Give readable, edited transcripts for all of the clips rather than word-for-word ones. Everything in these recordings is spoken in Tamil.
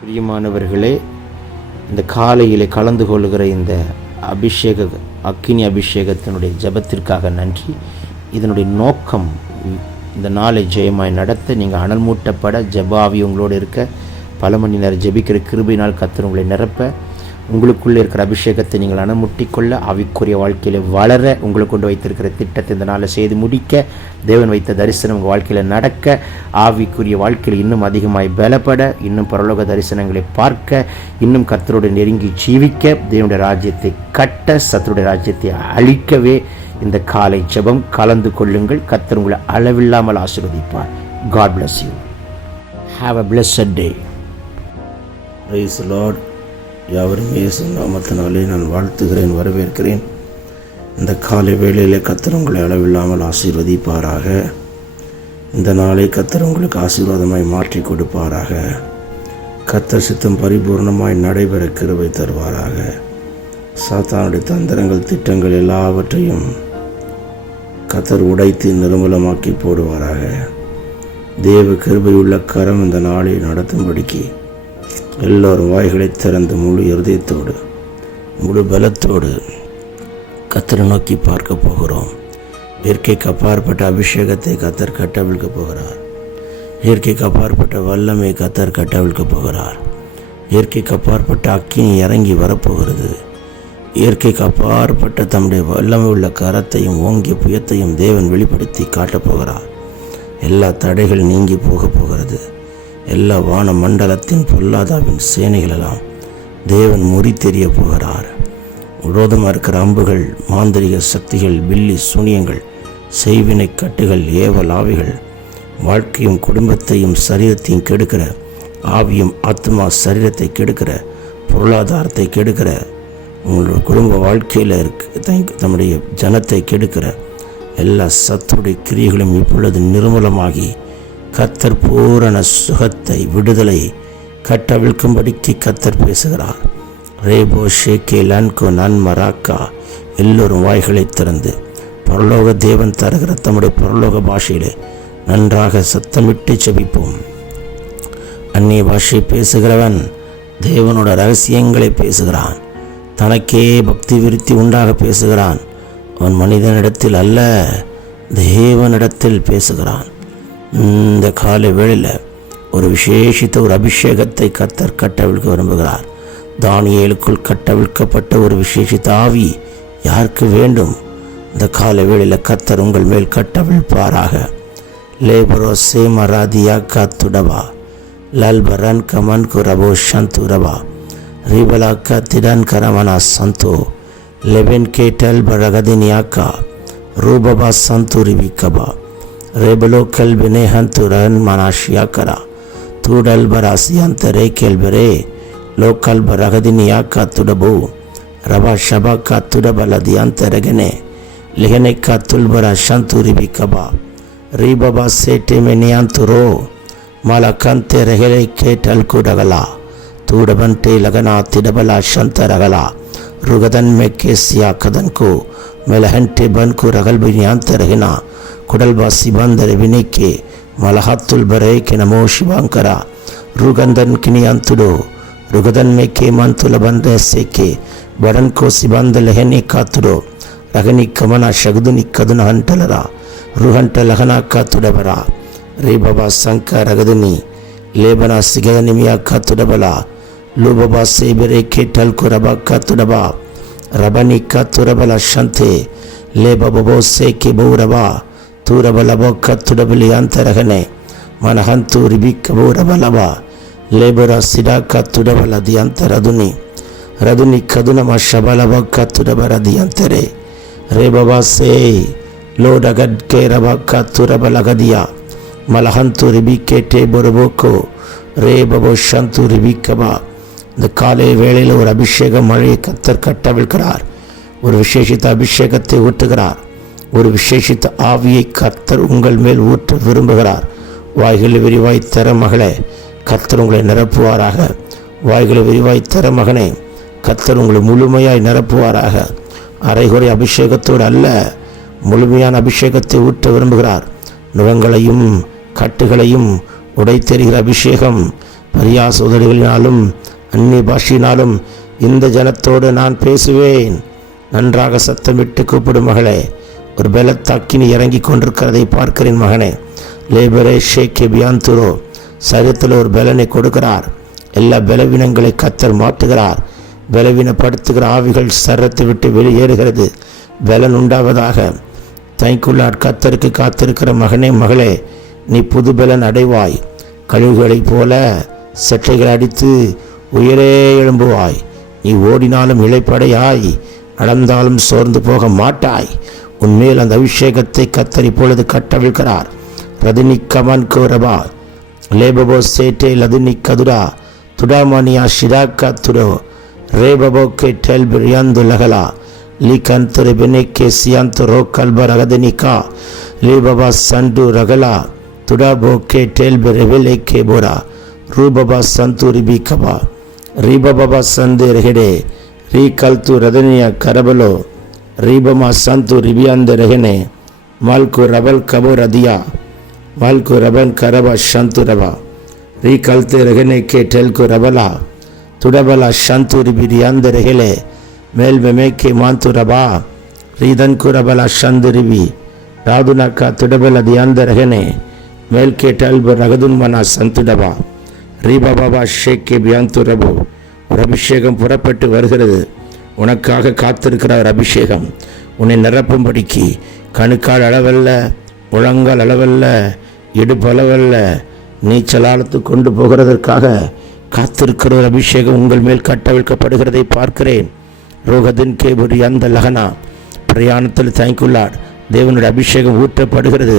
பிரியமானவர்களே, இந்த காலையிலே கலந்து கொள்கிற இந்த அக்கினி அபிஷேகத்தினுடைய ஜெபத்திற்காக நன்றி. இதனுடைய நோக்கம் இந்த நாளை ஜெயமாய் நடத்த, நீங்கள் அனல் மூட்டப்பட, ஜெபாவி உங்களோடு இருக்க, பல மணி நேரம் ஜெபிக்கிற கிருபையினால் கர்த்தர் உங்களை நிரப்ப, உங்களுக்குள்ளே இருக்கிற அபிஷேகத்தை நீங்கள் அனமுட்டிக்கொள்ள, ஆவிக்குரிய வாழ்க்கையில் வளர, உங்களுக்கு கொண்டு வைத்திருக்கிற திட்டத்தை இந்த நாளை செய்து முடிக்க, தேவன் வைத்த தரிசனம் உங்கள் வாழ்க்கையில் நடக்க, ஆவிக்குரிய வாழ்க்கையில் இன்னும் அதிகமாய் பலப்பட, இன்னும் பரலோக தரிசனங்களை பார்க்க, இன்னும் கர்த்தரோடு நெருங்கி ஜீவிக்க, தேவனுடைய ராஜ்யத்தை கட்ட, சத்துருடைய ராஜ்யத்தை அழிக்கவே இந்த காலை ஜெபம் கலந்து கொள்ளுங்கள். கர்த்தர் உங்களை அளவில்லாமல் ஆசீர்வதிப்பார். God bless you. Have a blessed day. Praise the Lord. யாவரும் இயேசு நாமத்தினாலே நான் வாழ்த்துகிறேன், வரவேற்கிறேன். இந்த காலை வேளையிலே கர்த்தர் உங்களை அளவில்லாமல் ஆசீர்வதிப்பாராக. இந்த நாளை கர்த்தர் உங்களுக்கு ஆசீர்வாதமாய் மாற்றி கொடுப்பாராக. கர்த்தர் சித்தம் பரிபூர்ணமாய் நடைபெற கிருபை தருவாராக. சாத்தானுடைய தந்திரங்கள், திட்டங்கள் எல்லாவற்றையும் கர்த்தர் உடைத்து நிர்மூலமாக்கி போடுவாராக. தேவ கிருபையுள்ள கரம் இந்த நாளை நடத்தும்படிக்கு எல்லோரும் வாய்களை திறந்து முழு இருதயத்தோடு, முழு பலத்தோடு கர்த்தரை நோக்கி பார்க்க போகிறோம். இயற்கைக்கு அப்பாற்பட்ட அபிஷேகத்தை கர்த்தர் கட்டவிழ்க்க போகிறார். இயற்கைக்கு அப்பாற்பட்ட வல்லமை கர்த்தர் கட்டவிழ்க்க போகிறார். இயற்கைக்கு அப்பாற்பட்ட அக்கினி இறங்கி வரப்போகிறது. இயற்கைக்கு அப்பாற்பட்ட தம்முடைய வல்லமை உள்ள கரத்தையும் ஓங்கிய புயத்தையும் தேவன் வெளிப்படுத்தி காட்டப்போகிறார். எல்லா தடைகள் நீங்கி போக போகிறது. எல்லா வான மண்டலத்தின் பொல்லாதாவின் சேனைகளெல்லாம் தேவன் முறித்தெறிய போகிறார். விரோதமாக இருக்கிற அம்புகள், மாந்திரிக சக்திகள், பில்லி சூனியங்கள், செய்வினை கட்டுகள், ஏவல் ஆவிகள், வாழ்க்கையும் குடும்பத்தையும் சரீரத்தையும் கெடுக்கிற, ஆவியும் ஆத்மா சரீரத்தை கெடுக்கிற, பொருளாதாரத்தை கெடுக்கிற, உங்களுடைய குடும்ப வாழ்க்கையில் தம்முடைய ஜனத்தை கெடுக்கிற எல்லா சத்துடைய கிரியைகளும் இப்பொழுது நிர்மூலமாகி கர்த்தர் பூரண சுகத்தை, விடுதலை கட்டவிழ்க்கும்படிக்கு கர்த்தர் பேசுகிறார். ரேபோ ஷேகே லன்கோ நன் மராக்கா. எல்லோரும் வாய்களை திறந்து பரலோக தேவன் தருகிற தம்முடைய பரலோக பாஷையிலே நன்றாக சத்தமிட்டு செபிப்போம். அந்நிய பாஷை பேசுகிறவன் தேவனோட ரகசியங்களை பேசுகிறான். தனக்கே பக்தி விருத்தி உண்டாக பேசுகிறான். அவன் மனிதனிடத்தில் அல்ல, தேவனிடத்தில் பேசுகிறான். இந்த காலை வேளையில் ஒரு விசேஷித்த ஒரு அபிஷேகத்தை கர்த்தர் கட்டவிழ்க்க விரும்புகிறார். தானியேலுக்குள் கட்டவிழ்க்கப்பட்ட ஒரு விசேஷித்த ஆவி யாருக்கு வேண்டும்? இந்த காலை வேளையில் கர்த்தர் உங்கள் மேல் கட்டவிழ்ப்பாராக. லேபரோ சேமராதியா காத்துடவா லல்பரன் கமன் குரபோ சந்துரவா ரிபலாக்கா திடன் கரமனா சந்தோ லெவன் கேட்டல் பரகதினியாக்கா ரூபபா சந்துரிவிக்கபா रेबलो कल बिने हंतुरन मनाशिया करा तूडल बरासियंतरे केलबरे लोकल बरगदिनिया का तुडबो रबा शबा का तुडबलदियंतरगने लिहने का तुलबरा शंतुरी बिकबा रीबबा सेटे में नियंतुरो मालकंते रहले केटल कुडगला तूडबंटे लगना तिडबला शंतरगला रुगदन में केसिया कदन को मेलहंटे बन को रगल बिनियंतरगना कुडलबासी बंदर विनिके मलहत्तुल बरे के नमो शिवांकरा रुगंदन किनियंतुडो रुगदन में के मंतुल बंदे से के बड़न को सिबंद लहने कातुडो रगनी कमना शगदुनि कदुन हंटलरा रुहंट लहना कातुडबरा रे बाबा संका रगदुनि लेबना सिगदनिमिया कातुडबला लो बाबा से बरे के टल को रबा कातुडबा रबनी कातुरबला शंते ले बाबो से के बौरबा तूरबलबो कत्तुडबली अंतरगने मनहंतु रिबिकबोरबलबा लेबरा सिडा कत्तुडबलदि अंतरदुनि रदुनि कदुनम शबलबो कत्तुडबरदि अंतरे रे बाबा से लोडगड के रबा कत्तुरबलगदिया मलहंतु रिबिकेटे बोरबोको रे बाबो शंतु रिबिकबा. இந்த காலை வேளையில் ஒரு அபிஷேக மழையை கர்த்தர் கட்டவிழ்க்கிறார். ஒரு விசேஷித்த அபிஷேகத்தை ஊற்றுகிறார். ஒரு விசேஷித்த ஆவியை கர்த்தர் உங்கள் மேல் ஊற்ற விரும்புகிறார். வாய்களை விரிவாய் தர மகளே, கர்த்தர் உங்களை நிரப்புவாராக. வாய்களை விரிவாய் தர மகனே, கர்த்தர் உங்களை முழுமையாய் நிரப்புவாராக. அரைகுறை அபிஷேகத்தோடு அல்ல, முழுமையான அபிஷேகத்தை ஊற்ற விரும்புகிறார். நுகங்களையும் கட்டுகளையும் உடைத்தெறிகிற அபிஷேகம். பரியாச உதடுகளினாலும் அந்நிய பாஷையினாலும் இந்த ஜனத்தோடு நான் பேசுவேன். நன்றாக சத்தமிட்டு கூப்பிடும் மகளே, ஒரு பலத்தாக்கினி இறங்கி கொண்டிருக்கிறதை பார்க்கிறேன் மகனே. லேபரே ஷேக்கே பியாந்துரோ, சரீரத்தில் ஒரு பலனை கொடுக்கிறார். எல்லா பலவீனங்களை கத்தர் மாற்றுகிறார். பலவீனப்படுத்துகிற ஆவிகள் சரத்தை விட்டு வெளியேறுகிறது. பலன் உண்டாவதாக. தைக்குள்ளார் கத்தருக்கு காத்திருக்கிற மகனே மகளே, நீ புது பலன் அடைவாய். கழிவுகளைப் போல செட்டைகள் அடித்து உயரே எழும்புவாய். நீ ஓடினாலும் இளைப்படையாய், நடந்தாலும் சோர்ந்து போக மாட்டாய். உன்மேல் அந்த அபிஷேகத்தை கத்தர் இப்பொழுது கட்டவிழ்கிறார். Ratini come on கோரபா லேபபோ சேட்டே லதினி கதுரா துடாமணியா ஷிராக்கா துடோ ரேபபோக்கே del பிரியாந்து லகலா லீகந்தரு பெனேக்கே சியாந்து ரோக்கல்ப ரகதனிகா லேபபா சண்டு ரகலா துடாபோக்கே del பெரெவெலேக்கே Bora ரூபபா சந்து ரிபிகபா ரீபபா சந்து ரெஹெடே ரீ கல்து ரதனியா கரபலோ ரீபமா சந்து ரிபியாந்த ரெஹனே மால்கு ரபல் கபோ ரதியா மால்கு ரபன் கரபா சந்து ரபா ரீ கல்த்து ரெஹனே கே டெல்கு ரபலா துடபலா சந்து ரிபிரியாந்த ரெஹலே மேல் மெமேக்கே மாந்து ரபா ரீதன் குரபலா சந்து ரிபி ராதுனாக்கா துடபல தியாந்த ரெஹனே மேல் கே டெல்பு ரகதுன் மனா சந்துடபா ரீபாபா ஷேக்கே பியாந்து ரபு. ஒரு அபிஷேகம் புறப்பட்டு வருகிறது. உனக்காக காத்திருக்கிற ஒரு அபிஷேகம் உன்னை நிரப்பும்படிக்கு. கணுக்கால் அளவல்ல, முழங்கால் அளவல்ல, இடுப்பு அளவல்ல, நீச்சலாலத்து கொண்டு போகிறதற்காக காத்திருக்கிற ஒரு அபிஷேகம் உங்கள் மேல் கட்டவிழ்க்கப்படுகிறதை பார்க்கிறேன். ரோகதின் கேபுரி அந்த லகனா பிரயாணத்தில் தயங்குள்ளார். தேவனுடைய அபிஷேகம் ஊற்றப்படுகிறது.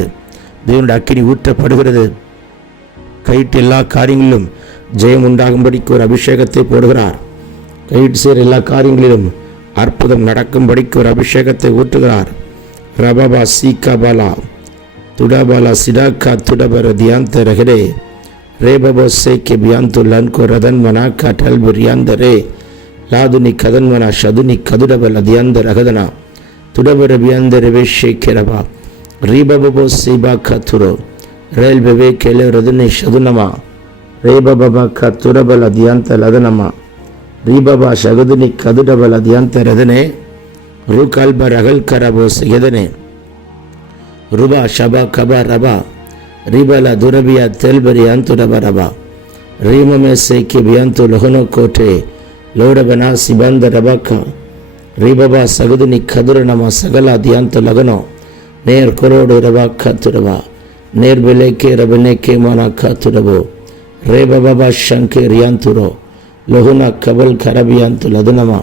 தேவனுடைய அக்கினி ஊற்றப்படுகிறது. கைட்டு எல்லா காரியங்களிலும் ஜெயம் உண்டாகும்படிக்கு ஒரு அபிஷேகத்தை போடுகிறார். கைட்டு சேர் எல்லா காரியங்களிலும் அற்புதம் நடக்கும்படிக்கு ஒரு அபிஷேகத்தை ஊற்றுகிறார். ரபபா சீகாபாலா துடாபாலா சிடாக்கா துடபர தியாந்த ரகரே ரேபபோ சேக்கே பியாந்து லன்கோ ரதன் மனாக்கா டல்பு ரியாந்த ரே லாதுனி கதன்மனா ஷதுனி கதுடபல தியாந்த ரகதனா துடபர பியாந்த ரவே ஷேக்கே ரபா ரீபபோ சீபா கத்துரோ ரேல் பெவே கேலே ரதுனி ஷதுனமா ரேபபா கத்துரபல தியாந்த லதனமா ரீபபா ஷகுதுனி கதுடபல தியாந்த ரதனே ருகல்ப ரகல் கரபோ சிகதனே ருபா ஷபா கபா ரபா ரிபல துரபியா தெல்பரி அந்துடப ரபா ரீமமே சேக்கி பியந்து லொஹனோ கோட்டே லோடபனா சிபந்த ரபாக்கா ரீபபா சகுதுனி கதுரனமா சகலா தியாந்த லகனோ நேர் கொரோடு ரபா கத்துரபா நேர் பிலேக்கே ரபனேக்கே மானா கத்துரபோ ரேபபா ஷங்கே ரியாந்துரோ லொஹுனா கபல் கரபியாந்து லதுனமா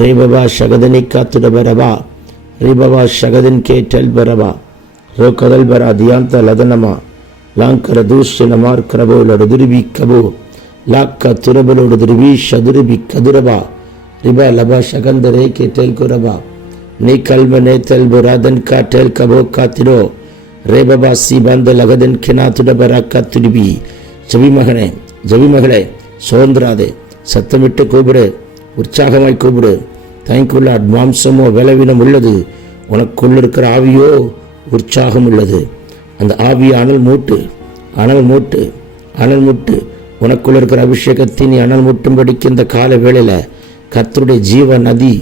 ரேபபா ஷகதனி காத்துடபரபா ரீபபா ஷகதின் கே டெல்பரபா ரோ கதல்பரா தியாந்த லதனமா லாங்கர தூஷணமார் கரபோலோடு துருபி கபோ லாக்க துரபலோடு துருபி ஷதுருபி கதுரபா ரிபா லபா ஷகந்தரே கே டெல் குரபா நீ கல்மனே தெல்புராதன் கா டெல் கபோ காத்திரோ ரேபபா சீபந்த லகதன் கெனா துடபரா காத்துடுபி. ஜபிமகனே ஜபிமகளே, சோர்ந்திராதே, சத்தமிட்டு கூப்பிடு, உற்சாகமாய் கூப்பிடு. தயங்குள்ள மாம்சமோ பலவீனம் உள்ளது, உனக்குள்ள இருக்கிற ஆவியோ உற்சாகம் உள்ளது. அந்த ஆவியை அனல் மூட்டு, அனல் மூட்டு, அனல் மூட்டு. உனக்குள்ள இருக்கிற அபிஷேகத்தை நீ அனல் மூட்டும்படிக்கு இந்த கால வேளையில் கர்த்தருடைய ஜீவ நதி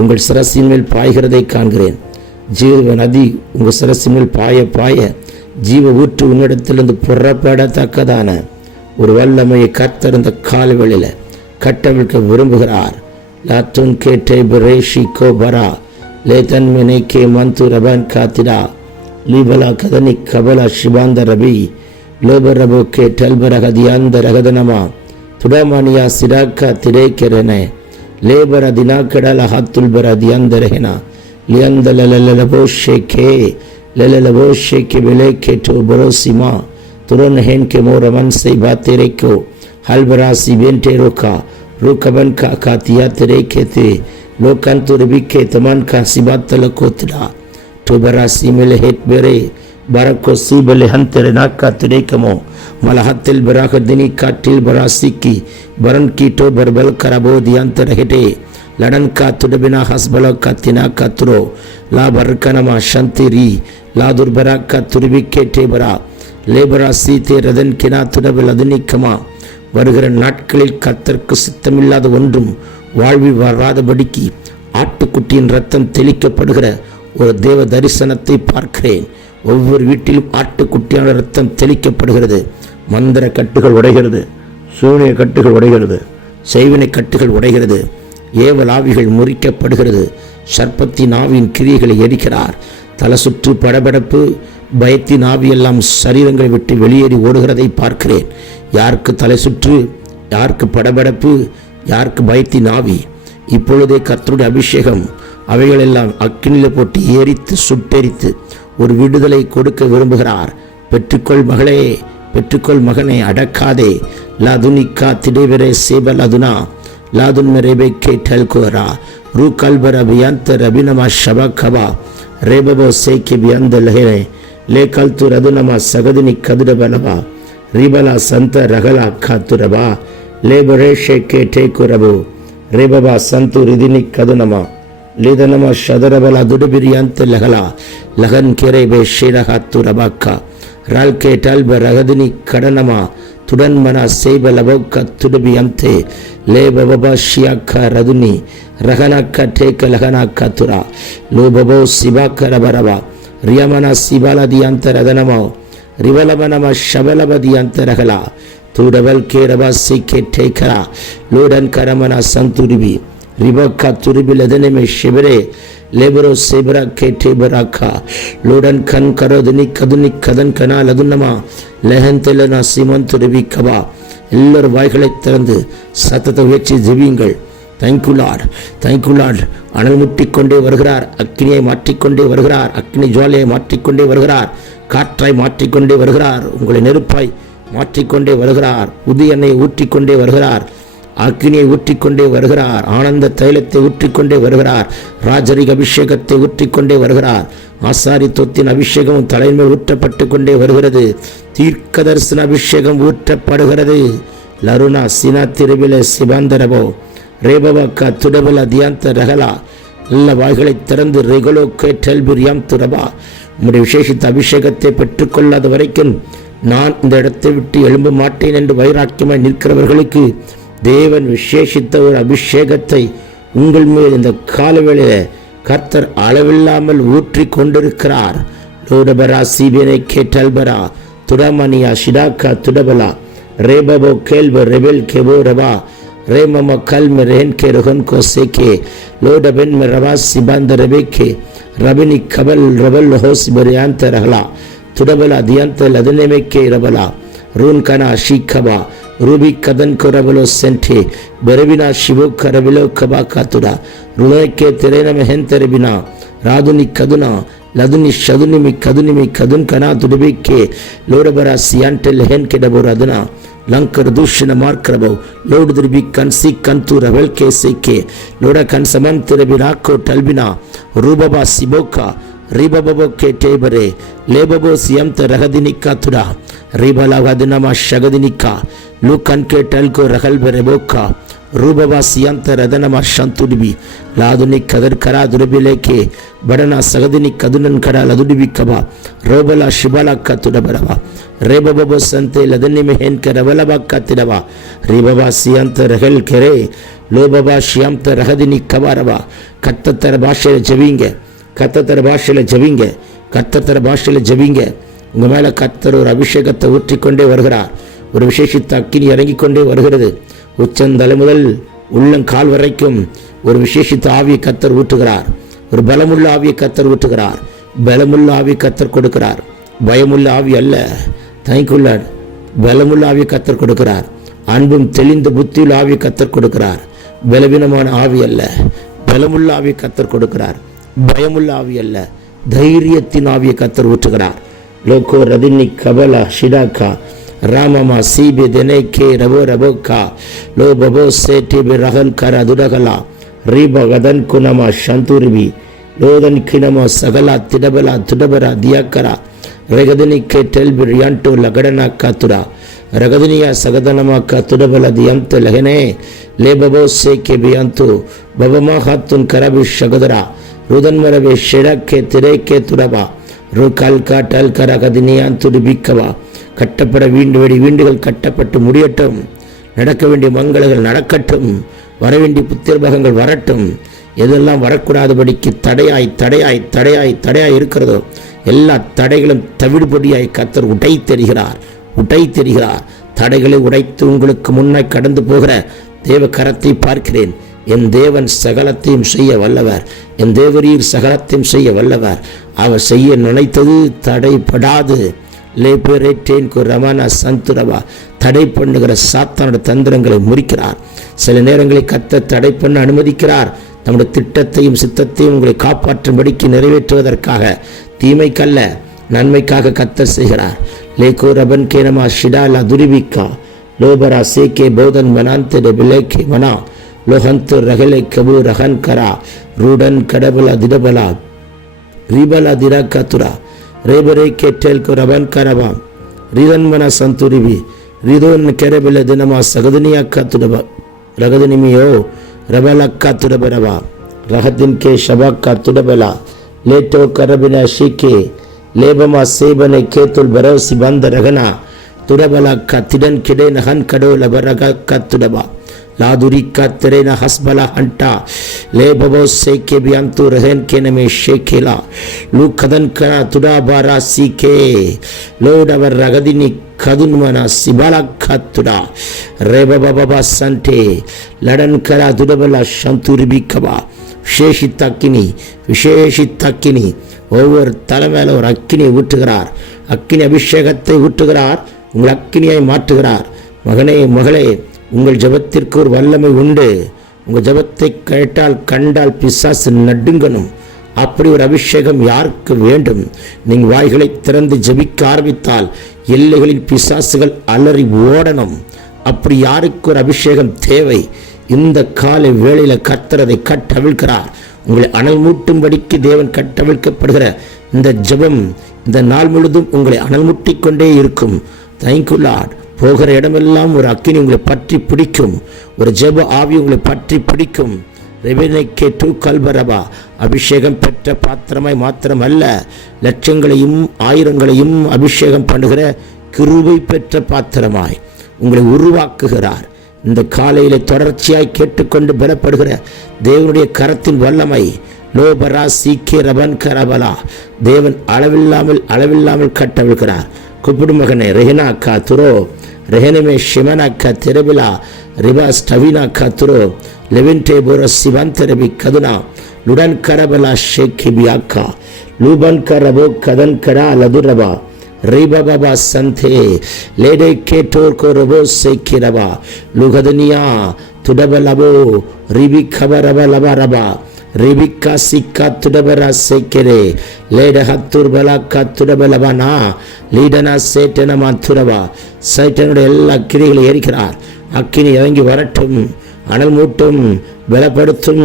உங்கள் சிரசின் மேல் பாய்கிறதை காண்கிறேன். ஜீவ நதி உங்கள் சிரசின் மேல் பாய பாய ஜீவ ஊற்று உன்னிடத்திலிருந்து புறப்படத்தக்கதான ஒரு வல்லமையை கர்த்தர் இந்த கால வேளையில் கட்டவிழ்க்க விரும்புகிறார். லாத்துன் கேட்டே பிரேஷி கோபரா லேதன் மெனே கே மந்து ரபன் காத்திடா லீபலா கதனி கபலா ஷிபாந்த ரபி லோப ரபோ கே டல்பரக தியாந்த ரகதனமா துடமானியா சிராக்கா திரேக்கெரனே லேபர தினாக்கடல ஹாத்துல்பர தியாந்த ரஹனா லியந்த லலலபோ ஷேக்கே லலலபோ ஷேக்கே விலேக்கே டோ பரோசிமா तुरन हेन के मोर मन से बात तेरे को हलबरासी बेंटे रोका रुकबन का कातिया तेरे के थे लोकन तुर बिके तमन का सिबात तलको तड़ा तो बरासी मिले हेट बेरे बरको सी बले हन तेरे नाक का तेरे कमो मलहतिल बराक दिनी का टिल बरासी की बरन की तो बरबल करबो दियांतर हेटे லடன்கா துடபினா ஹஸ்பலோக்கா தினாக்கா துரோ லா பர்கனமா சந்திரி லா துர்பராக்கா துருபிக்கே டேபரா லேபரா சீதே ரதன் கினா துடபல் அதுனிக்கமா. வருகிற நாட்களில் கர்த்தருக்கு சித்தமில்லாத ஒன்றும் வாழ்வில் வராதபடிக்கு ஆட்டுக்குட்டியின் ரத்தம் தெளிக்கப்படுகிற ஒரு தேவ தரிசனத்தை பார்க்கிறேன். ஒவ்வொரு வீட்டிலும் ஆட்டுக்குட்டியான ரத்தம் தெளிக்கப்படுகிறது. மந்திர கட்டுகள் உடைகிறது, சூனிய கட்டுகள் உடைகிறது, செய்வினை கட்டுகள் உடைகிறது, ஏவல் ஆவிகள் முறிக்கப்படுகிறது. சர்ப்பத்தின் ஆவியின் கிரியைகளை எரிக்கிறார். தலை சுற்று படபடப்பு பயத்தின் ஆவியெல்லாம் சரீரங்களை விட்டு வெளியேறி ஓடுகிறதை பார்க்கிறேன். யாருக்கு தலை சுற்று, யாருக்கு படபடப்பு, யாருக்கு பயத்தின் ஆவி, இப்பொழுதே கர்த்தருடைய அபிஷேகம் அவைகளெல்லாம் அக்கினியில் போட்டு எரித்து சுட்டெரித்து ஒரு விடுதலை கொடுக்க விரும்புகிறார். பெற்றுக்கொள் மகளே, பெற்றுக்கொள் மகனே, அடக்காதே. லாதுனிக்கா திடேவரே சேபல் அதுனா லாதுன் மெரேபே கேட்டல் கோரா ரூ கல்பர பியாந்த ரபினமா ஷபகபா ரேபபோ சேக்கி பியாந்த லஹேனே லே கல்து ரதுனமா சகதினி கதுடபலவா ரிபலா சந்த ரகலா காத்துரபா லேபரேஷே கேட்டே குரபு ரேபபா சந்து ரிதினி கதுனமா லிதனமா ஷதரபலா துடுபிரியாந்த லகலா லகன் கேரேபே ஷீரஹாத்து ரபாக்கா ரால்கே டல்ப ரகதினி கடனமா துடன்மனா சேபலபோக்க துடுபி அந்தே லேபபா ஷியாக்கா ரதுனி ரகனாக்கா டேக்க லகனாக்கா துரா லோபபோ சிபாக்க ரபரபா ரியமனா சிபாலதியாந்த ரதனமோ ரிவலமனம ஷபலபதியாந்த ரகலா துடபல் கேரபா சிக்கே டேக்கரா லோடன் கரமனா சந்துரிபி ரிபக்கா துரிபி லதனமே ஷிபரே லேபரோ சேபரா கேட்டே பராக்கா லோடன் கண் கரோதுனி கதுனி கதன் கனா லதுன்னமா லெஹந்தெலனா சிமன் துருவி கபா. எல்லோரும் வாய்களை திறந்து சத்தத்தை உயர்ச்சி ஜெபியுங்கள். Thank you Lord, thank you Lord. அனல் முட்டிக்கொண்டே வருகிறார், அக்கினியை மாற்றிக்கொண்டே வருகிறார், அக்கினி ஜுவாலையை மாற்றிக்கொண்டே வருகிறார், காற்றாய் மாற்றிக்கொண்டே வருகிறார், உங்களை நெருப்பாய் மாற்றிக்கொண்டே வருகிறார், உதிய எண்ணெயை ஊற்றிக்கொண்டே வருகிறார், அக்கினியை ஊற்றிக்கொண்டே வருகிறார், ஆனந்த தைலத்தை ஊற்றிக்கொண்டே வருகிறார், ராஜரிக அபிஷேகத்தை ஊற்றிக்கொண்டே வருகிறார், ஆசாரித்துவத்தின் அபிஷேகம் தலைமையில் ஊற்றப்பட்டு கொண்டே வருகிறது, தீர்க்க தரிசன அபிஷேகம் ஊற்றப்படுகிறது. லருணா சினா திருவில சிபாந்தரபோ ரேபவாக்கா துடபல தியாந்த ரகலா. நல்ல வாய்களை திறந்து ரெகுலோ கேட்டல் பிரியாம் துரபா. உம்முடைய விசேஷித்த அபிஷேகத்தை பெற்றுக்கொள்ளாத வரைக்கும் நான் இந்த இடத்தை விட்டு எழும்ப மாட்டேன் என்று வைராக்கியமாய் நிற்கிறவர்களுக்கு தேவன் விசேஷித்த ஒரு அபிஷேகத்தை உங்கள் மேல் இந்த காலவேளையில் கர்த்தர் அளவில்லாமல் ஊற்றி கொண்டிருக்கிறார். லோடபரா சீபேனை கேட்டல்பரா துடமணியா ஷிடாக்கா துடபலா ரேபபோ கேல்ப ரெபெல் கெபோ ரபா ரேமம கல்ம ரெஹன் கே ருஹன் கோ சேகே லோடபென் மெ ரபா சிபாந்த ரெபேக்கே ரபினி கபல் ரபல் ஹோஸ் பரியாந்த ரஹலா துடபலா தியாந்த லதனேமெக்கே ரபலா ரூன் கனா ஷீக்கபா ரூபி கதன் கொரபலோ சென்டே பெரபினா சிவோ கரபிலோ கபா காத்துடா ருணக்கே திரேன மெஹன் தெரபினா ராதுனி கதுனா லதுனி ஷதுனிமி கதுனிமி கதுன் கனா துடபிக்கே லோடபரா சியான்டெல் ஹென் கெடபோரதுனா லங்கர் தூஷண மார்க்கரபோ லோடு திருபி கன்சி கந்து ரவல் கே சேக்கே லோட கன் சமன் திரபி ராக்கோ டல்பினா ரூபபா சிபோக்கா ரிபபபோ கே டேபரே லேபபோ சியம்த ரகதினிக்கா துடா ரிபலவதினமா ஷகதினிக்கா லூக்கன் கே டல்கோ ரகல்ப ரெபோக்கா ரூபபா சியம்த ரதனமா ஷந்துடிபி லாதுனி கதர் கரா துரபிலேக்கே படனா சகதினி கதுனன் கடா லதுடிபி கபா ரோபலா ஷிபாலா கத்துடபரவா ரேபபபோ சந்தே லதனி மெஹன் க ரவலபா கத்திடவா ரிபபா சியம்த ரகல் கெரே லோபபா ஷியம்த ரகதினி கபாரவா. கத்தத்தர பாஷையில் ஜெபிங்க, கத்தத்தர பாஷையில் ஜெபிங்க, கத்தத்தர பாஷையில் ஜெபிங்க. உங்கள் மேலே கத்தர் ஒரு அபிஷேகத்தை ஊற்றிக்கொண்டே வருகிறார். ஒரு விசேஷித்த அக்கினி இறங்கி கொண்டே வருகிறது. உச்சந்தலை முதல் உள்ளங்கால் வரைக்கும் ஒரு விசேஷித்த ஆவியை கத்தர் ஊற்றுகிறார். ஒரு பலமுள்ள ஆவியை கத்தர் ஊற்றுகிறார். பலமுள்ள ஆவியை கத்தர் கொடுக்கிறார். பயமுள்ள ஆவி அல்ல, தனிக்குள்ள பலமுள்ள ஆவியை கத்தர் கொடுக்கிறார். அன்பும் தெளிந்த புத்தியுள்ள ஆவியை கத்தர் கொடுக்கிறார். பலவீனமான ஆவி அல்ல, பலமுள்ள ஆவியை கத்தர் கொடுக்கிறார். பயமுள்ள ஆவி அல்ல, தைரியத்தின் ஆவியை கத்தர் ஊற்றுகிறார். லோகோ ரதினி கபலா ஷிடாக்கா ராமமா சீபி தெனேக்கே ரபோ ரபோக்கா லோ பபோ சேட்டிபி ரகல் கர துடகலா ரீப கதன் குனமா சந்துரிபி லோதன் கினமோ சகலா திடபலா துடபரா தியாக்கரா ரெகதனி கே டெல்பி ரியாண்டோ லகடனா காத்துரா ರಗದನಿಯ ಸಗದನಮಕ ತುಡಬಲದಿ ಅಂತ ಲಹನೆ ಲೇಬಬೋ ಸೇಕೆ ಬಿಯಂತು ಬಬಮ ಹತ್ತುನ್ ಕರಬಿ ಶಗದರ ருதன்மரவே ஷெடக்கே திரைக்கே துடபா ருகல்கா டல்கர கதினியான் துடிபிக்கவா. கட்டப்பட வீண்டுகள் கட்டப்பட்டு முடியட்டும். நடக்க வேண்டிய மங்களங்கள் நடக்கட்டும். வரவேண்டிய புத்திரபகங்கள் வரட்டும். எதெல்லாம் வரக்கூடாதபடிக்கு தடையாய் இருக்கிறதோ எல்லா தடைகளும் தவிடுபடியாய் கர்த்தர் உடை தெரிகிறார். தடைகளை உடைத்து உங்களுக்கு முன்னாய் கடந்து போகிற தேவ கரத்தை பார்க்கிறேன். என் தேவன் சகலத்தையும் செய்ய வல்லவர். என் தேவரீர் சகலத்தையும் செய்ய வல்லவர். அவர் செய்ய நினைத்தது தடைப்படாது. ரமணா சந்துரவா. தடை பண்ணுகிற சாத்தானோட தந்திரங்களை முறிக்கிறார். சில நேரங்களில் கர்த்தர் தடை பண்ண அனுமதிக்கிறார். தம்முடைய திட்டத்தையும் சித்தத்தையும் உங்களை காப்பாற்றும்படிக்கு நிறைவேற்றுவதற்காக, தீமைக்கல்ல நன்மைக்காக கர்த்தர் செய்கிறார். லேகோ ரபன் கேனமா ஷிடாலா துரிபிக்கா லோபரா சேகே போதன் மனாந்தே பிலேகே மனா லோஹந்து ரகலே கபு ரஹன் கரா ரூடன் கடபலா திடபலா ரிபலா திராக்கத்துரா ரேபரே கேட்டேல் கோ ரபன் கரபா ரிதன்மன சந்துரிபி ரிதோன் கெரபில தினமா சகதனியாக்கா துடபா ரகதனிமியோ ரபலக்கா துடபரவா ரஹதின் கே ஷபாக்கா துடபலா லேட்டோ கரபினா ஷீகே லேபமா சேபனை கேத்துல் பரோசி பந்த ரகனா துடபலக்கா திடன் கிடை நகன் கடோ லபரகக்கா துடபா लादुरिका तेरेना हसबला हंटा ले बबो से के बियांतु रहन के नमे शेकेला लू खदन करा तुडा बारा सीके लोडवर रगदिनी खदुन मना सिबाला खतुडा रे बाबा संटे लड़न करा दुडबला शंतुरिबी कबा விசேஷித்தாக்கினி ஒவ்வொரு தலைமையில ஒரு அக்கினியை ஊற்றுகிறார். அக்கினி அபிஷேகத்தை ஊற்றுகிறார். உங்கள் அக்கினியாய் மாற்றுகிறார். மகனே மகளே, உங்கள் ஜெபத்திற்கு ஒரு வல்லமை உண்டு. உங்கள் ஜெபத்தை கண்டால் பிசாசு நடுங்கணும். அப்படி ஒரு அபிஷேகம் யாருக்கு வேண்டும்? நீங்கள் வாய்களை திறந்து ஜெபிக்க ஆரம்பித்தால் எல்லைகளில் பிசாசுகள் அலறி ஓடணும். அப்படி யாருக்கு ஒரு அபிஷேகம் தேவை? இந்த காலை வேளையில் கர்த்தர் அதை கட்டவிழ்கிறார். உங்களை அனல் மூட்டும்படிக்கு தேவன் கட்டவிழ்க்கப்படுகிற இந்த ஜெபம் இந்த நாள் முழுதும் உங்களை அனல் மூட்டிக் கொண்டே இருக்கும். Thank you Lord. போகிற இடமெல்லாம் ஒரு அக்கினி உங்களை பற்றி பிடிக்கும். ஒரு ஜெப ஆவி உங்களை பற்றி பிடிக்கும். ரெபெனேக்கே டூ கல்பரபா. அபிஷேகம் பெற்ற பாத்திரமாய் மாத்திரமல்ல, லட்சங்களையும் ஆயிரங்களையும் அபிஷேகம் பண்ணுகிற கிருபை பெற்ற பாத்திரமாய் உங்களை உருவாக்குகிறார். இந்த காலையில தொடர்ச்சியாய் கேட்டுக்கொண்டு பலப்படுகிற தேவனுடைய கரத்தின் வல்லமை லோபரா சீக்கே ரபன் கரபலா. தேவன் அளவில்லாமல் கட்டவிழ்கிறார். கூப்பிடும் மகனே, ரெஹனா கா துரோ ரெஹனமே ஷிமனா கா திரபிலா ரிபா ஸ்டவினா கா துரோ லெவென்டே போர சிவந்தரபி கதுனா லுடன் கரபலா ஷேக்கிபியாக்கா லூபன் கரபோ கதன் கரா லதுரபா ரிபபா சந்தே லேடே கேட்டோர் கோ ரபோ சேக்கிரபா லுகதனியா துடபலபோ ரிபி கபரபலபரபா ரிபிகா சிக்கா துடபரா சேக்கரே லேட ஹத்தூர் பலாக்கா துடபலபனா லீடனா சேட்டனமா துரபா. சைட்டனுடைய எல்லா கிரிகளை எரிக்கிறார். அக்கினி இறங்கி வரட்டும், அனல் மூட்டும், பலப்படுத்தும்.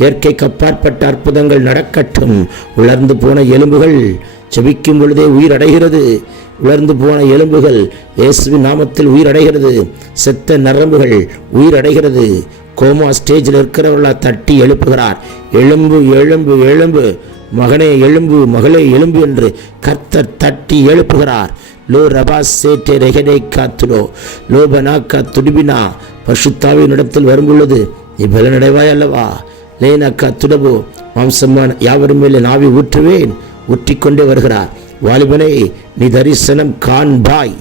இயற்கைக்கு அப்பாற்பட்ட அற்புதங்கள் நடக்கட்டும். உலர்ந்து போன எலும்புகள் ஜெபிக்கும் பொழுதே உயிரடைகிறது. உலர்ந்து போன எலும்புகள் இயேசுவின் நாமத்தில் உயிரடைகிறது. செத்த நரம்புகள் உயிரடைகிறது. கோமா ஸ்டேஜில் இருக்கிறவர்களா தட்டி எழுப்புகிறார். எழும்பு எழும்பு எழும்பு, மகனே எழும்பு, மகளே எழும்பு என்று கர்த்தர் தட்டி எழுப்புகிறார். லோ ரபா சேட்டே ரெகனே காத்துலோ லோபனா கா துடிபினா. பரிசுத்தாவின் இடத்தில் வரும்பொழுது நீ பலனடைவாய் அல்லவா? லேனா கா துடபோ மாம்சமான யாவரும் மேலே நாவி ஊற்றுவேன். ஊற்றிக்கொண்டே வருகிறார். வாலிபனே, நீ தரிசனம் காண்பாய்.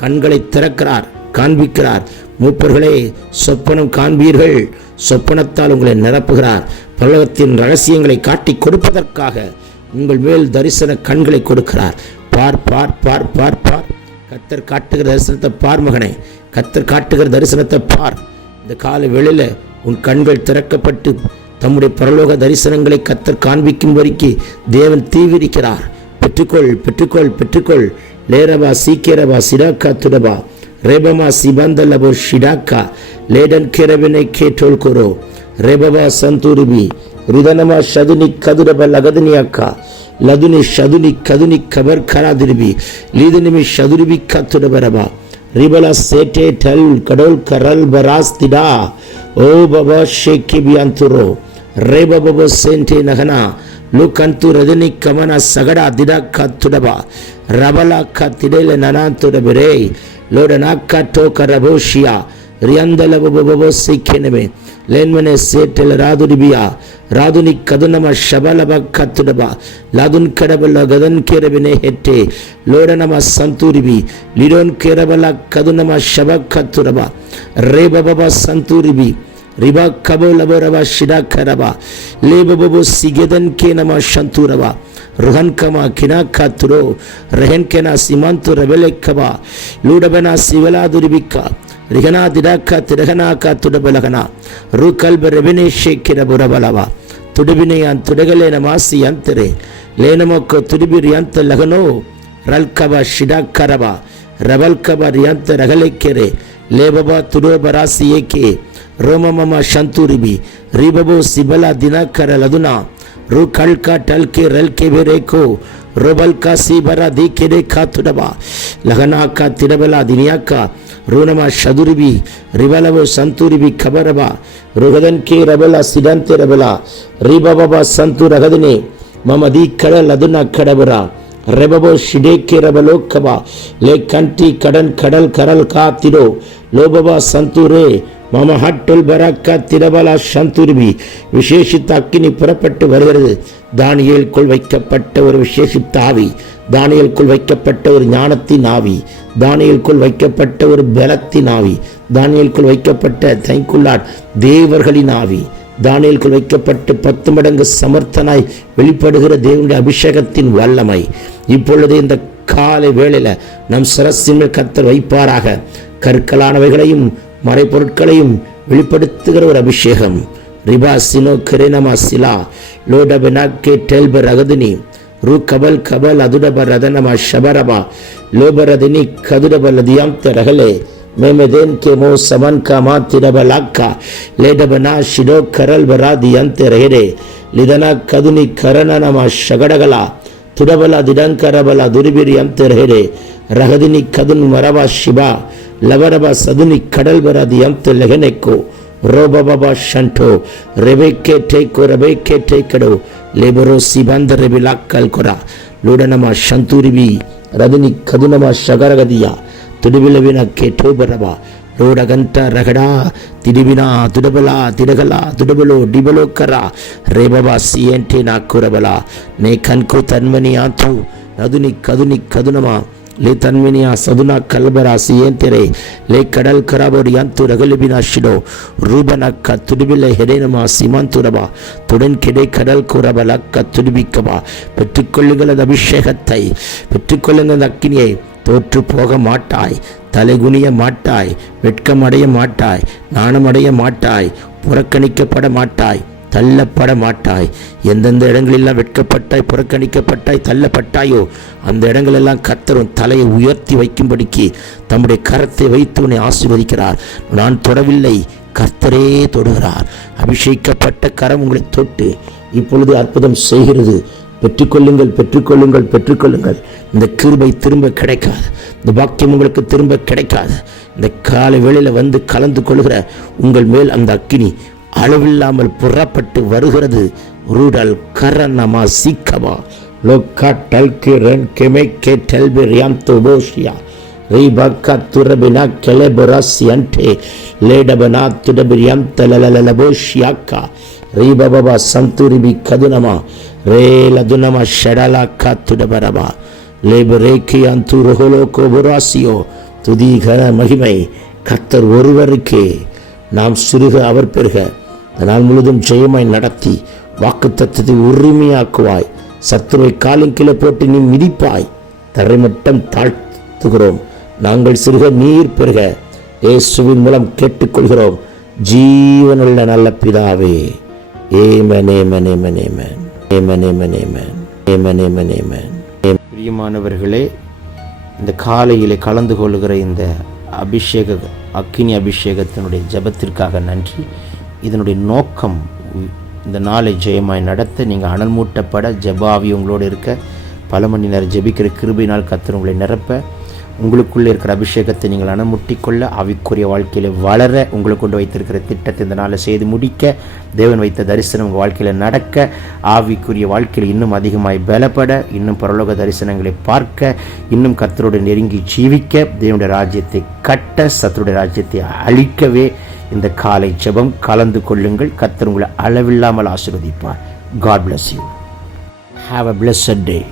கண்களை திறக்கிறார், காண்பிக்கிறார். மூப்பர்களே, சொப்பனம் காண்பீர்கள். சொப்பனத்தால் உங்களை நிரப்புகிறார். பரலோகத்தின் ரகசியங்களை காட்டி கொடுப்பதற்காக உங்கள் மேல் தரிசன கண்களை கொடுக்கிறார். பார் பார் பார் பார் பார். கர்த்தர் காட்டுகிற தரிசனத்தை பார் மகனே, கர்த்தர் காட்டுகிற தரிசனத்தை பார். இந்த கால வேளையில உன் கண்கள் திறக்கப்பட்டு தம்முடைய பரலோக தரிசனங்களை கர்த்தர் காண்பிக்கும் வரைக்கும் தேவன் தீவிரிக்கிறார். பெற்றுக்கொள் பெற்றுக்கொள் பெற்றுக்கொள். லேரபா சீக்கிரபா சிடாக்கா துடபா ரேபமா சிபந்தலபோ ஷிடாக்கா லேடன் கேரபினை கேட்டோல் கோரோ ரேபபா சந்தூரிபி ரிதனமா ஷதுனி கதுரப லகதனியாக்கா லதுனி ஷதுனி கதுனி கபர் கராதிரிபி லீதனிமி ஷதுரிபி கத்துடபரபா ரிபலா சேட்டே டல் கடோல் கரல் பராஸ்திடா ஓ பபா ஷேக்கி பியாந்துரோ ரேப பபா சேண்டே நகனா லூகந்து ரதினி கமனா சகடா திடா கத்துடபா ரபலா கத்திடேல நனாந்துடபிரே லோடனாக்கா டோக்க ரபோஷியா ரியாந்தல பபபோ சிக்கெனமே லேன்மனே சேட்டல ராதுடிபியா ராதுனி கதுனம ஷபலப கத்துடபா லாதுன் கடபல கதன் கேரபினே ஹெட்டே லோடனம சந்தூரிபி லிடோன் கேரபல கதுனம ஷப கத்துடபா ரேபபப சந்தூரிபி ரிபா கபோ லபரபா ஷிடா கரபா லேபபபோ சிகதன் கேனம சந்தூரபா ருஹன் கமா கினா காத்துரோ ரெஹன் கெனா சிமாந்து ரபெலெக்கபா லூடபனா சிவலா துரிபிக்கா ரிகனா திடாக்கா திரகனா கா துடபலகனா ரு கல்ப ரெபினே ஷேக்கிர புரபலவா துடுபினையான் துடகலேன மாசி அந்தரே லேனமொக்க துடுபிரி அந்த லகனோ ரல்கபா ஷிடா கரபா ரபல்கபா ரியாந்த ரகலைக்கெரே லேபபா துடோபராசி ஏகே ரோமமமா சந்தூரிபி ரிபபோ சிபலா தினாக்கர லதுனா ரு கல்கா டல்கே ரல்கே பெரேகோ ரோபல்கா சிபரா தீக்கெரே காத்துடபா லகனாக்கா திடபலா தினியாக்கா ருணமா ஷதுரிபி ரிவலவோ சந்தூரிபி கபரபா ருகதன் கே ரபலா சிடந்தே ரபலா ரிபபபா சந்து ரகதினே மம தி கடல் அதுனா கடபரா ரெபபோ ஷிடேக்கே ரபலோ கபா லே கண்டி கடன் கடல் கரல் காத்திரோ லோபபா சந்தூரே மம ஹட்டுல் பராக்கா திரபலா சந்தூரிபி விசேஷித்த அக்கினி புறப்பட்டு வருகிறது. தானியேலுக்குள் வைக்கப்பட்ட ஒரு விசேஷித்த ஆவி, தானியேலுக்குள் வைக்கப்பட்ட ஒரு ஞானத்தின் ஆவி, தானியேலுக்குள் வைக்கப்பட்ட ஒரு பலத்தின் ஆவி, தானியேலுக்குள் வைக்கப்பட்ட தைக்குள்ளாட் தேவர்களின் ஆவி, தானியேலுக்குள் வைக்கப்பட்டு 10 மடங்கு சமர்த்தனாய் வெளிப்படுகிற தேவனுடைய அபிஷேகத்தின் வல்லமை இப்பொழுது இந்த காலை வேளையில நம் சிரசின் மேல் கர்த்தர் வைப்பாராக. கற்களானவைகளையும் மறைப்பொருட்களையும் வெளிப்படுத்துகிற ஒரு அபிஷேகம். ரிபா சினோ கரேனமா சிலா லோடபெனாக்கே டெல்பர் அகதினி ரு கபல் கபல் அதுடபர் ரதனமா ஷபரபா லோபரதினி கதுடபல் அதியாம் ரகலே மேமெதேன் கே மோ சமன் கமா திரபலாக்கா லேடபனா ஷிடோ கரல் பராதி அந்த ரேரே லிதனா கதுனி கரணனமா ஷகடகலா துடபலா திடங்கரபலா துரிபிரி அந்த ரேரே ரகதினி கதுன் மரபா ஷிபா லவரபா சதுனி கடல் பராதி அந்த லெகனெக்கோ ரோபபா ஷண்டோ ரெபேக்கே டேக்கோ ரெபேக்கே டேக்கடோ லேபரோ சிபாந்த ரெபிலாக்கல் கொரா லூடனமா ஷந்தூரிபி ரதினி கதுனமா ஷகரகதியா துடுபிலவின கேட்டோபரபா ரோடகಂಟ ರಗಡಾ ತಿಡಿಬಿನಾ ತುಡಬಲಾ ತಿಡಗಲಾ ತುಡಬಲೋ ಡಿಬಲೋ ಕರಾ ರೇಬಬಾ ಸಿಯಂಟೆ ನಾಕುರಬಲಾ ನೇ ಕನ್ಕೋ ತನ್ಮನಿಯಾತು ನದುನಿ ಕದುನಿ ಕದುನಮಾ ಲೇ ತನ್ಮಿನಿಯಾ ಸದುನಾ ಕಲ್ಬರಾ ಸಿಯಂತೆರೆ ಲೇ ಕಡಲ್ ಕರಾಬೋಡಿ ಅಂತು ರಗಲಿಬಿನಾ ಶಿಡೋ ರೂಬನಕ್ಕ ತುಡಿಬಿಲೆ ಹೆಡೆನಮಾ சிமாந்துரபா துடன் கிடை கடல் குரபலக்க துடிபிக்கபா பெற்றுக்கொள்ளுங்கள் அபிஷேகத்தை, பெற்றுக்கொள்ளுங்கள் அக்கினியை. தோற்று போக மாட்டாய், தலைகுனிய மாட்டாய், வெட்கமடைய மாட்டாய், நாணமடைய மாட்டாய், புறக்கணிக்கப்பட மாட்டாய், தள்ளப்பட மாட்டாய். எந்தெந்த இடங்களெல்லாம் வெட்கப்பட்டாய், புறக்கணிக்கப்பட்டாய், தள்ளப்பட்டாயோ அந்த இடங்களெல்லாம் கர்த்தரும் தலையை உயர்த்தி வைக்கும்படிக்கு தம்முடைய கரத்தை வைத்து உன்னை ஆசீர்வதிக்கிறார். நான் தொடவில்லை, கர்த்தரே தொடுகிறார். அபிஷேகிக்கப்பட்ட கரம் உங்களை தொட்டு இப்பொழுது அற்புதம் செய்கிறது. பெற்றுக்கொள்ளுங்கள், பெற்றுக்கொள்ளுங்கள், பெற்றுக்கொள்ளுங்கள். இந்த கிருபை திரும்ப கிடைக்காது, இந்த பாக்கியம் உங்களுக்கு திரும்ப கிடைக்காது. இந்த காலை வேளையில் வந்து கலந்து கொள்கிற உங்கள் மேல் அந்த அக்கினி அளவில்லாமல் புறப்பட்டு வருகிறது. ரூடல் கரனமா சீக்கமா லோக்கா டல்கே ரென் கெமெக்கே டெல்பெரியாந்தோ போஷியா ரீபாக்கா துரபினா கெலெபராசி அன்டே லேடபனா துடபிரியாந்த லலலலபோஷியாக்கா ரீபபா சந்தூரிபி கதுனமா ரே லதுனமா ஷடலாக்கா துடபரபா லேபரேக்கி அந்து ரோஹோலோகோ புராசியோ துதி கன மகிமை கர்த்தர் ஒருவருக்கே. நாம் சிறுக அவர் பெருக நாள் முழுதும் ஜெயமாய் நடத்தி வாக்குத்தத்தத்தை உரிமையாக்குவாய். சத்துருவை காலின் கீழே போட்டு நீ மிதிப்பாய். தரைமட்டம் தாழ்த்துகிறோம். நாங்கள் சிறுக நீர் பெருக இயேசுவின் மூலம் கேட்டுக்கொள்கிறோம். ஜீவனுள்ள நல்ல பிதாவே. ஆமென், ஆமென், ஆமென், ஆமென், ஆமென், ஆமென், ஆமென், ஆமென், ஆமென், ஆமென். பிரியமானவர்களே, இந்த காலையிலே கலந்து கொள்கிற இந்த அக்கினி அபிஷேகத்தினுடைய ஜெபத்திற்காக நன்றி. இதனுடைய நோக்கம் இந்த நாளை ஜெயமாய் நடத்த, நீங்கள் அனல் மூட்டப்பட, ஜெபாவி உங்களோடு இருக்க, பல மணி நேரம் ஜெபிக்கிற கிருபையினால் கர்த்தர் உங்களை நிரப்ப, உங்களுக்குள்ளே இருக்கிற அபிஷேகத்தை நீங்கள் அனுமுட்டிக்கொள்ள, ஆவிக்குரிய வாழ்க்கையில் வளர, உங்களுக்கு கொண்டு வைத்திருக்கிற திட்டத்தை இந்த நாளில் செய்து முடிக்க, தேவன் வைத்த தரிசனம் உங்கள் வாழ்க்கையில் நடக்க, ஆவிக்குரிய வாழ்க்கையில் இன்னும் அதிகமாய் பலப்பட, இன்னும் பரலோக தரிசனங்களை பார்க்க, இன்னும் கர்த்தரோடு நெருங்கி ஜீவிக்க, தேவனுடைய ராஜ்யத்தை கட்ட, சத்துருடைய ராஜ்யத்தை அழிக்கவே இந்த காலை ஜெபம் கலந்து கொள்ளுங்கள். கர்த்தர் உங்களை அளவில்லாமல் ஆசீர்வதிப்பார். God bless you. Have a blessed day.